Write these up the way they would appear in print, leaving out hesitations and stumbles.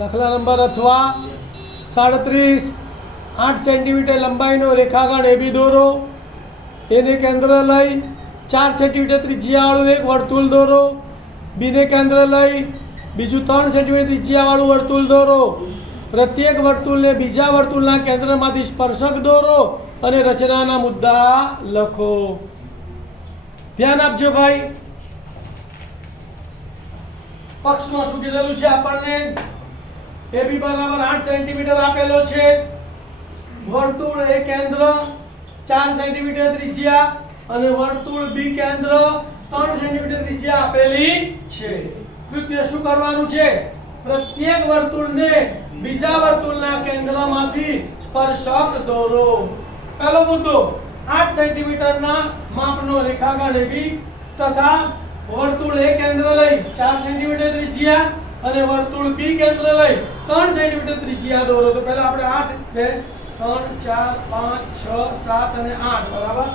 દાખલા નંબર અથવા 37 8 સેન્ટીમીટર લંબાઈનો રેખાખંડ એબી દોરો. એને કેન્દ્ર લઈ 4 સેન્ટીમીટર ત્રિજ્યાવાળું એક વર્તુળ દોરો. બીને કેન્દ્ર લઈ બીજું 3 સેન્ટીમીટર ત્રિજ્યાવાળું વર્તુળ દોરો. પ્રત્યેક વર્તુળને બીજા વર્તુળના કેન્દ્રમાંથી સ્પર્શક દોરો અને રચનાના મુદ્દા લખો. ધ્યાન આપજો ભાઈ. પક્ષમાં શું કીધેલું છે આપણને? AB બરાબર 8 સેન્ટીમીટર આપેલો છે. વર્તુળ એ કેન્દ્ર 4 સેન્ટીમીટર ત્રિજ્યા અને વર્તુળ બી કેન્દ્ર 3 સેન્ટીમીટર ત્રિજ્યા આપેલી છે. કૃત્ય શું કરવાનું છે? પ્રત્યેક વર્તુળને બીજા વર્તુળના કેન્દ્રમાંથી સ્પર્શક દોરો. પહેલો મુદ્દો 8 સેન્ટીમીટરના માપનો રેખાખંડ AB તથા વર્તુળ એ કેન્દ્ર લઈ 4 સેન્ટીમીટર ત્રિજ્યા અને વર્તુળ બી કેન્દ્ર લઈ 3 સેન્ટીમીટર ત્રિજ્યા દોરો. તો પહેલા આપણે 8 2 3 4 5 6 7 અને 8 બરાબર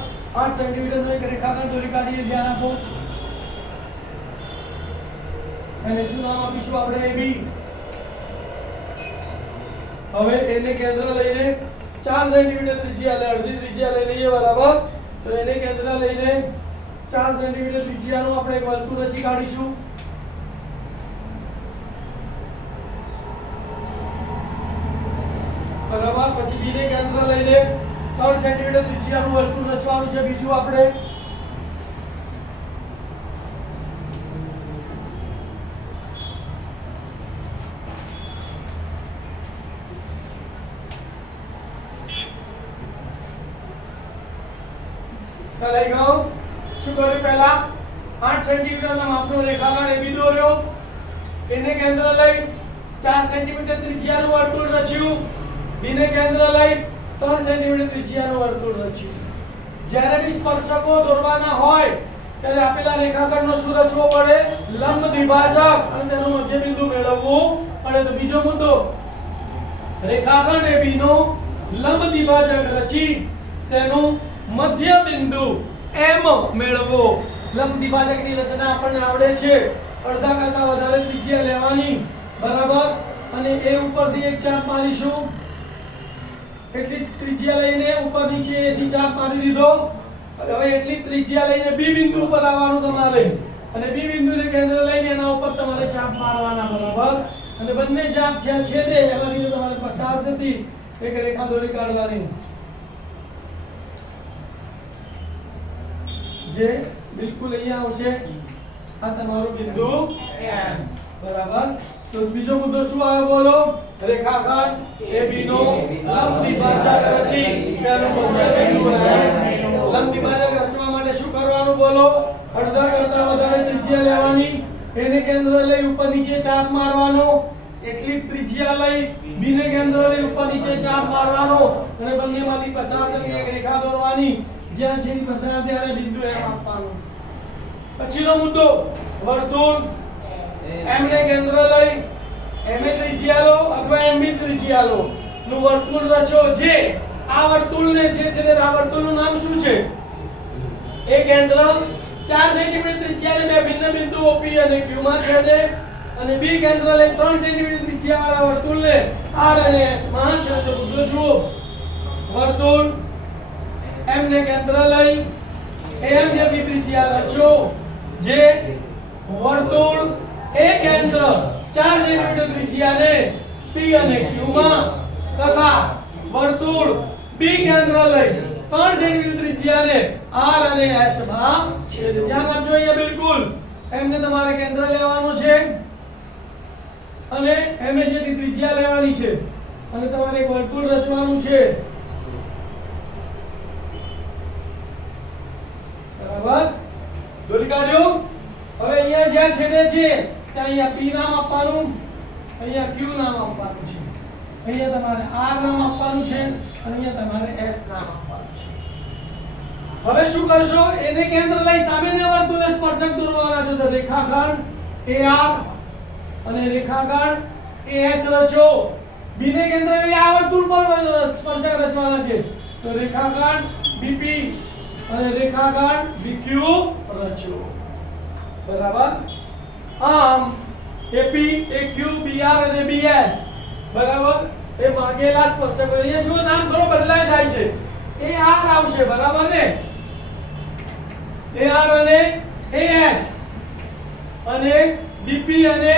8 સેન્ટીમીટરનો એક રેખાખંડ દોરી કાઢીએ. ધ્યાન આપો. અને શું નામ આપીશું આપણે? AB. હવે એને કેન્દ્ર લઈને 4 સેન્ટીમીટર ત્રિજ્યા એટલે અડધી ત્રિજ્યા લઈ લઈએ બરાબર. તો એને કેન્દ્ર લઈને 4 સેન્ટીમીટર ત્રિજ્યાનું આપણે એક વર્તુળ રચી કાઢીશું. બરાબર. પછી બી ને કેન્દ્ર લઈને 3 સેન્ટીમીટર ત્રિજ્યાનું વર્તુળ રચવાનું છે બીજું આપણે. લઈ ગયો. શું કર્યું? પહેલા 8 સેન્ટીમીટરના માપનો રેખાખંડ AB દોર્યો. એને કેન્દ્ર લઈ 4 સેન્ટીમીટર ત્રિજ્યાનું વર્તુળ રચ્યું. બીને કેન્દ્ર લઈ 3 સેન્ટીમીટર ત્રિજ્યાનું વર્તુળ રચ્યું. જ્યારે બી સ્પર્શકો દોરવાના હોય ત્યારે આપેલા રેખાખંડનો શું રચવો પડે? લંબ દ્વિભાજક અને તેનું મધ્યબિંદુ મેળવવું પડે. તો બીજો મુદ્દો રેખાખંડ AB નો લંબ દ્વિભાજક રચી તેનું મધ્ય બિંદુ M મેળવો. લંબ દ્વિભાજકની રચના આપણને આવડે છે. અડધા કરતા વધારે ત્રિજ્યા લેવાની બરાબર. અને એ ઉપરથી એક ચાપ મારીશું. એટલી ત્રિજ્યા લઈને ઉપર નીચે એથી ચાપ મારી દીધો. હવે એટલી ત્રિજ્યા લઈને B બિંદુ ઉપર આવવાનું તમારે અને B બિંદુને કેન્દ્ર લઈને એના ઉપર તમારે ચાપ મારવાના બરાબર. અને બંને ચાપ છેદે એમાંથી તમારે પસાર થતી એક રેખા દોરી કાઢવાની જે બિલકુલ અહીંયા આવશે. આ તમારું બિંદુ M બરાબર. તો બીજો મુદ્દો શું આવ્યો બોલો? રેખાખંડ AB નો લંબ દ્વિભાજક રચી તેનું મધ્ય બિંદુ M. લંબ દ્વિભાજક રચવા માટે શું કરવાનું બોલો? અડધા કરતા વધારે ત્રિજ્યા લેવાની. એને કેન્દ્ર લઈ ઉપર નીચે ચાપ મારવાનો. એટલી ત્રિજ્યા લઈ B ને કેન્દ્ર લઈ ઉપર નીચે ચાપ મારવાનો અને બંનેમાંથી પસાર થતી એક રેખા દોરવાની. જ્યાં છેદી પસાર થાય બિંદુ M આપવાનું. પછીનો મુદ્દો વર્તુળ M ને કેન્દ્ર લઈ M એ ત્રિજ્યા લો અથવા M ની ત્રિજ્યા લો નું વર્તુળ રચો. જે આ વર્તુળને છે આ વર્તુળનું નામ શું છે? એ કેન્દ્ર 4 સેન્ટીમીટર ત્રિજ્યા લે બે ભિન્ન બિંદુઓ P અને Q માં છેદે અને B કેન્દ્ર લઈ 3 સેન્ટીમીટર ત્રિજ્યાવાળા વર્તુળને R અને S માં છેદે. મુદ્દો જુઓ. વર્તુળ M ને કેન્દ્ર લઈ M જેટલી ત્રિજ્યા રચો. જે વર્તુળ એ કેન્દ્ર 4 સેન્ટીમીટર ત્રિજ્યાને P અને Q માં તથા વર્તુળ B કેન્દ્ર લઈ 3 સેન્ટીમીટર ત્રિજ્યાને R અને S માં છેદે. ધ્યાન આપજો અહીંયા બિલકુલ. M ને તમારે કેન્દ્ર લેવાનું છે અને M જેટલી ત્રિજ્યા લેવાની છે અને તમારે એક વર્તુળ રચવાનું છે બરાબર. દોરી કાઢ્યું. હવે અહીંયા જ્યાં છેદે છે ત્યાં અહીંયા P નામ આપવાનું, અહીંયા Q નામ આપવાનું છે, અહીંયા તમારે R નામ આપવાનું છે અને અહીંયા તમારે S નામ આપવાનું છે. હવે શું કરશો? એને કેન્દ્ર લઈ સામેના વર્તુળને સ્પર્શક દોરવાના છે. તો રેખાખંડ AR અને રેખાખંડ AS રચો. B ને કેન્દ્ર લઈ આ વર્તુળ પર સ્પર્શક રચવાના છે. તો રેખાખંડ BP અને રેખાખંડ BQ રચો બરાબર. આમ AP, AQ, BR અને BS બરાબર એ માગેલા સ્પર્શકો અહીંયા જો નામ થોડો બદલાય થાય છે AR આવશે બરાબર ને AR અને AS અને BP અને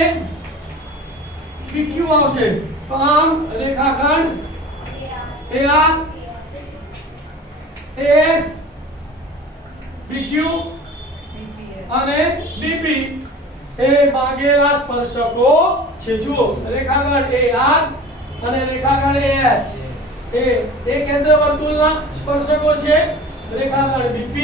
PQ આવશે તો આમ રેખાખંડ AR AS PQ અને BP એ માગેલા સ્પર્શકો છે જુઓ રેખાખંડ AR અને રેખાખંડ AS એ કેન્દ્ર વર્તુળના સ્પર્શકો છે રેખાખંડ BP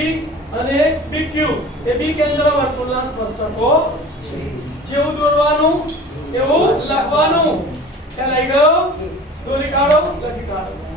અને PQ એ બી કેન્દ્ર વર્તુળના સ્પર્શકો છે જેવું દોરવાનું એવું લખવાનું ખ્યાલ આવી ગયો દોરી કાઢો લખી કાઢો